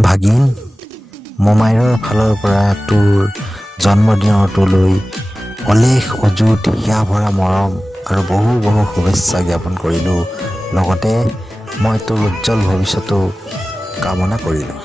ভাগিন, মোমাইৰৰ ফালৰ পৰা তোৰ জন্মদিনটোলৈ অলেখ অযুত হিয়া ভৰা মৰম আৰু বহু বহু শুভেচ্ছা জ্ঞাপন কৰিলোঁ। লগতে মই তোৰ উজ্জ্বল ভৱিষ্যতো কামনা কৰিলোঁ।